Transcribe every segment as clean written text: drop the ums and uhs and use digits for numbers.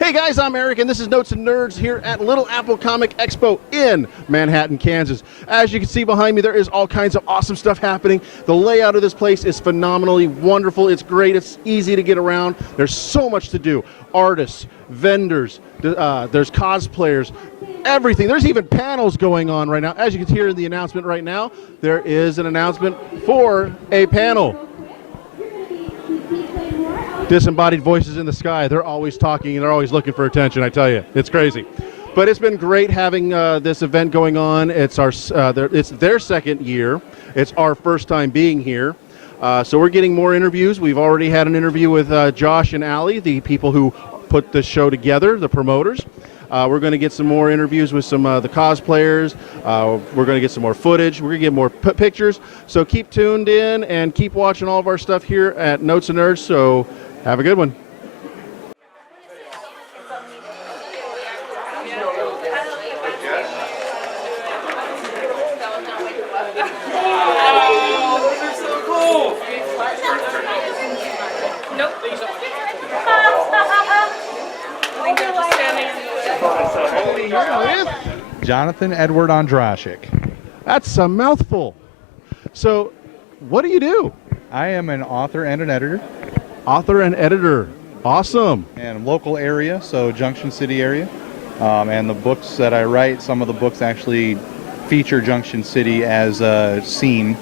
Hey guys, I'm Eric, and this is Notes and Nerds here at Little Apple Comic Expo in Manhattan, Kansas. As you can see behind me, there is all kinds of awesome stuff happening. The layout of this place is phenomenally wonderful. It's great. It's easy to get around. There's so much to do. Artists, vendors, there's cosplayers, everything. There's even panels going on right now. As you can hear in the announcement right now, there is an announcement for a panel. Disembodied voices in the sky. They're always talking and they're always looking for attention, I tell you. It's crazy. But it's been great having this event going on. It's it's their second year. It's our first time being here. So we're getting more interviews. We've already had an interview with Josh and Allie, the people who put this show together, the promoters. We're going to get some more interviews with some of the cosplayers. We're going to get some more footage. We're going to get more pictures. So keep tuned in and keep watching all of our stuff here at Notes and Nerds. So have a good one. Jonathan Edward Ondrashek. That's a mouthful. So, what do you do? I am an author and an editor. Author and editor. Awesome. And local area, so Junction City area. And the books that I write, some of the books actually feature Junction City as a scene,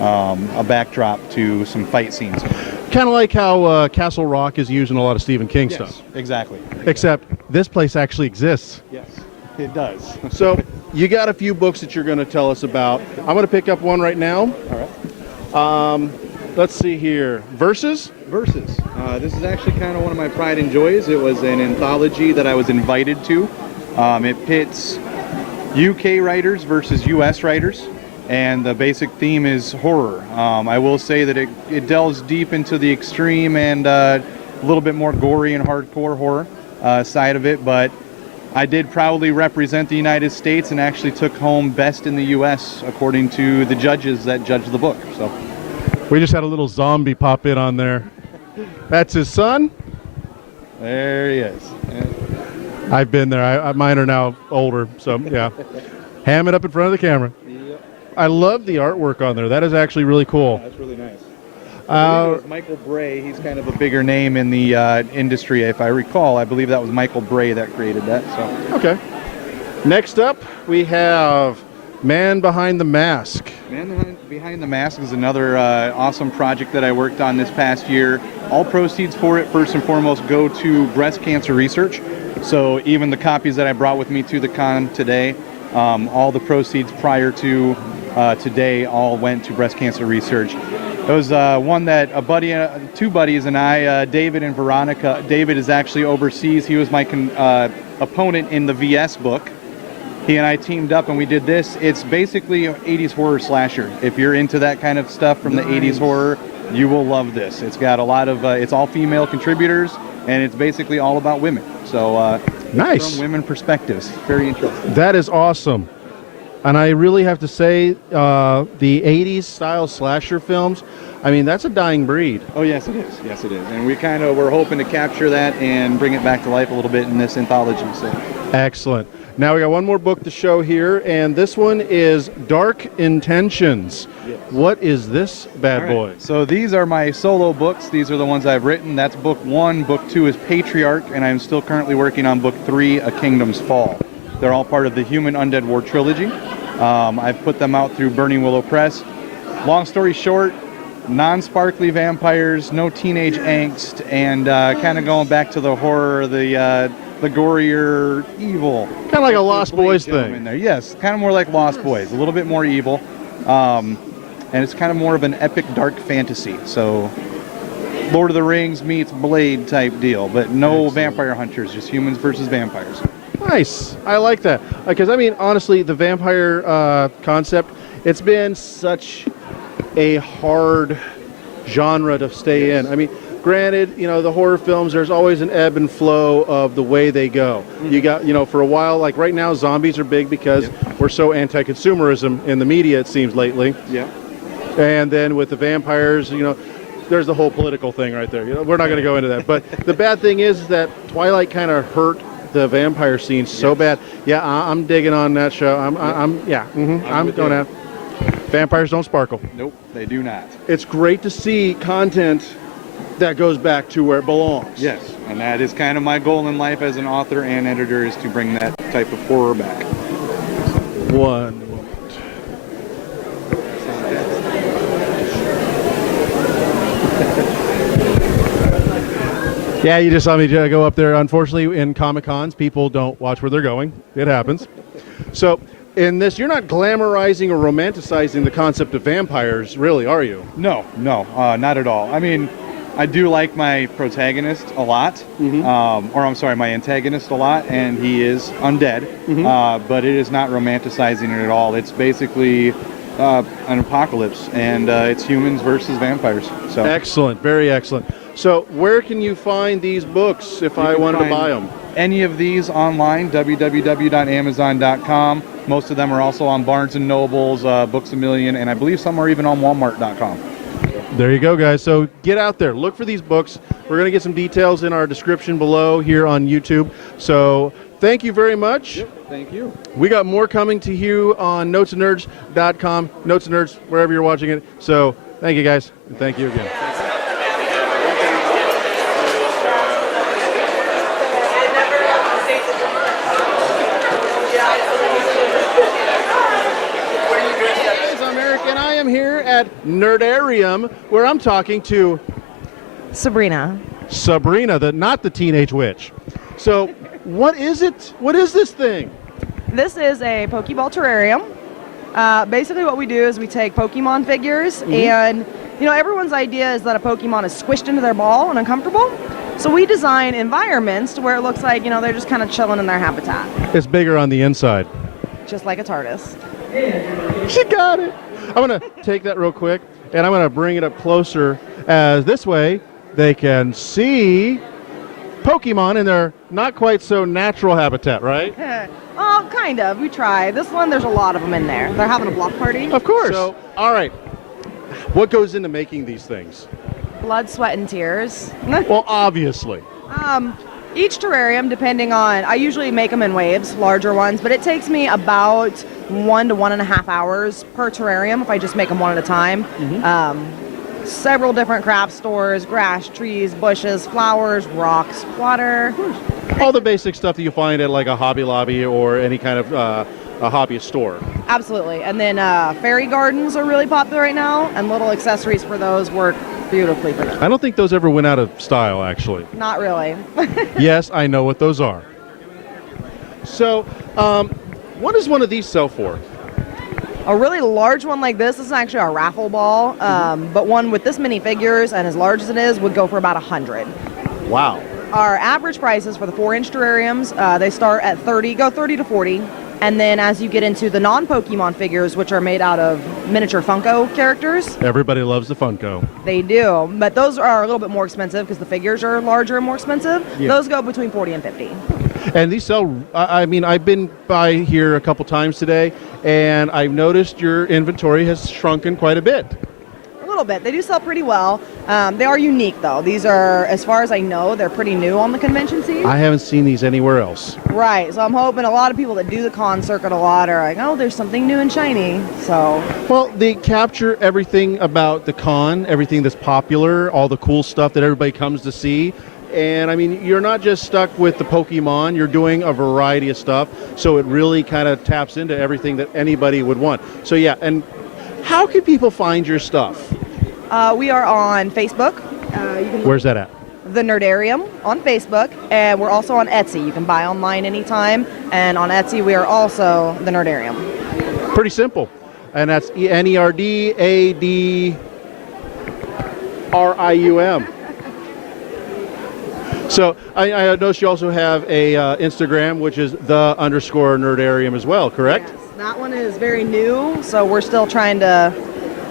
a backdrop to some fight scenes. Kind of like how Castle Rock is using a lot of Stephen King Yes, stuff. exactly. Except this place actually exists. Yes, it does. So you got a few books that you're going to tell us about. I'm going to pick up one right now. All right. Let's see here. Versus? Versus. This is actually kind of one of my pride and joys. It was an anthology that I was invited to. It pits UK writers versus US writers, and the basic theme is horror. I will say that it delves deep into the extreme and a little bit more gory and hardcore horror side of it, but I did proudly represent the United States and actually took home best in the US according to the judges that judged the book. So we just had a little zombie pop in on there. That's his son? There he is. Yeah. I've been there. Mine are now older, so yeah. Ham it up in front of the camera. Yep. I love the artwork on there. That is actually really cool. Yeah, that's really nice. It was Michael Bray. He's kind of a bigger name in the industry, if I recall. I believe that was Michael Bray that created that. So okay. Next up, we have Man Behind the Mask. Man Behind the Mask is another awesome project that I worked on this past year. All proceeds for it, first and foremost, go to breast cancer research. So even the copies that I brought with me to the con today, all the proceeds prior to today all went to breast cancer research. It was one that two buddies and I, David and Veronica. David is actually overseas. He was my opponent in the VS book. He and I teamed up and we did this. It's basically an 80s horror slasher. If you're into that kind of stuff from the 80s horror, you will love this. It's got a lot of, it's all female contributors, and it's basically all about women. So nice. From women perspectives. Very interesting. That is awesome. And I really have to say, the 80s style slasher films, I mean, that's a dying breed. Oh, yes, it is. Yes, it is. And we're hoping to capture that and bring it back to life a little bit in this anthology. So. Excellent. Now we got one more book to show here, and this one is Dark Intentions. Yes. What is this bad boy? So these are my solo books. These are the ones I've written. That's book 1. Book 2 is Patriarch, and I'm still currently working on book 3, A Kingdom's Fall. They're all part of the Human Undead War trilogy. I've put them out through Burning Willow Press. Long story short, non-sparkly vampires, no teenage angst, and kind of going back to the horror, the gorier evil. Kind of like a Lost Boys thing. In there. Yes, kind of more like Lost Boys, a little bit more evil. And it's kind of more of an epic dark fantasy. So Lord of the Rings meets Blade type deal, but no vampire hunters, just humans versus vampires. Nice. I like that. Because, I mean, honestly, the vampire concept, it's been such a hard genre to stay in. I mean, granted, you know, the horror films, there's always an ebb and flow of the way they go. You got, you know, for a while, like right now, zombies are big because we're so anti-consumerism in the media, it seems, lately. Yeah. And then with the vampires, you know, there's the whole political thing right there. You know, we're not going to go into that. But the bad thing is that Twilight kind of hurt the vampire scene so bad. Yeah, I'm digging on that show. I'm going out. Vampires don't sparkle. Nope, they do not. It's great to see content that goes back to where it belongs. Yes, and that is kind of my goal in life as an author and editor, is to bring that type of horror back. One moment. Yeah, you just saw me go up there. Unfortunately, in Comic-Cons, people don't watch where they're going. It happens. So in this, you're not glamorizing or romanticizing the concept of vampires, really, are you? No, not at all. I mean, I do like my protagonist a lot, my antagonist a lot, and he is undead, but it is not romanticizing it at all. It's basically an apocalypse, and it's humans versus vampires. So excellent, very excellent. So where can you find these books if I wanted to buy them? Any of these online, www.amazon.com. Most of them are also on Barnes & Noble's, Books A Million, and I believe some are even on Walmart.com. There you go, guys. So get out there. Look for these books. We're going to get some details in our description below here on YouTube. So thank you very much. Yep, thank you. We got more coming to you on notesandnerds.com, Notes and Nerds, wherever you're watching it. So thank you, guys, and thank you again. Here at Nerdarium, where I'm talking to Sabrina, not the teenage witch. So, what is it? What is this thing? this is a pokeball terrarium. Basically what we do is we take Pokemon figures and, you know, everyone's idea is that a Pokemon is squished into their ball and uncomfortable. So we design environments to where it looks like, you know, they're just kind of chilling in their habitat. It's bigger on the inside. Just like a TARDIS. She got it. I'm going to take that real quick, and I'm going to bring it up closer, as this way they can see Pokemon in their not quite so natural habitat, right? Oh, kind of. We try. This one, there's a lot of them in there. They're having a block party. Of course. So, all right. What goes into making these things? Blood, sweat, and tears. Well, obviously. Each terrarium, depending on, I usually make them in waves, larger ones, but it takes me about 1 to 1.5 hours per terrarium if I just make them one at a time. Several different craft stores, grass, trees, bushes, flowers, rocks, water. All the basic stuff that you find at like a Hobby Lobby or any kind of a hobbyist store. Absolutely. And then fairy gardens are really popular right now, and little accessories for those work beautifully for them. I don't think those ever went out of style, actually. Not really. Yes, I know what those are. So, what does one of these sell for? A really large one like this is actually a raffle ball, but one with this many figures and as large as it is would go for about 100. Wow. Our average prices for the 4-inch terrariums, they start at 30, go 30 to 40. And then as you get into the non-Pokemon figures, which are made out of miniature Funko characters. Everybody loves the Funko. They do, but those are a little bit more expensive because the figures are larger and more expensive. Yeah. Those go between 40 and 50. And these sell, I mean, I've been by here a couple times today, and I've noticed your inventory has shrunken quite a bit. A little bit. They do sell pretty well. They are unique, though. These are, as far as I know, they're pretty new on the convention scene. I haven't seen these anywhere else. Right. So I'm hoping a lot of people that do the con circuit a lot are like, oh, there's something new and shiny. So. Well, they capture everything about the con, everything that's popular, all the cool stuff that everybody comes to see. And I mean, you're not just stuck with the Pokemon, you're doing a variety of stuff. So it really kind of taps into everything that anybody would want. So yeah, and how can people find your stuff? We are on Facebook. Where's that at? The Nerdarium on Facebook, and we're also on Etsy. You can buy online anytime, and on Etsy we are also the Nerdarium. Pretty simple. And that's Nerdarium. So I noticed you also have a Instagram, which is _Nerdarium as well, correct? Yes, that one is very new, so we're still trying to.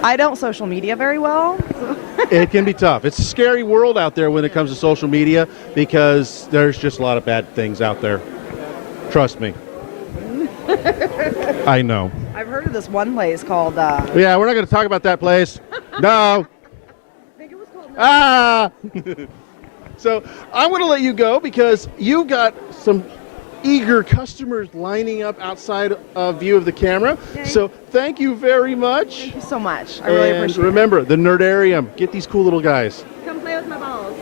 I don't social media very well. So. It can be tough. It's a scary world out there when it comes to social media because there's just a lot of bad things out there. Trust me. I know. I've heard of this one place called... Yeah, we're not going to talk about that place. No. I think it was called Ah! So I'm going to let you go because you've got some eager customers lining up outside of view of the camera. Okay. So thank you very much. Thank you so much. I really appreciate remember, the Nerdarium. Get these cool little guys. it. Come play with my balls.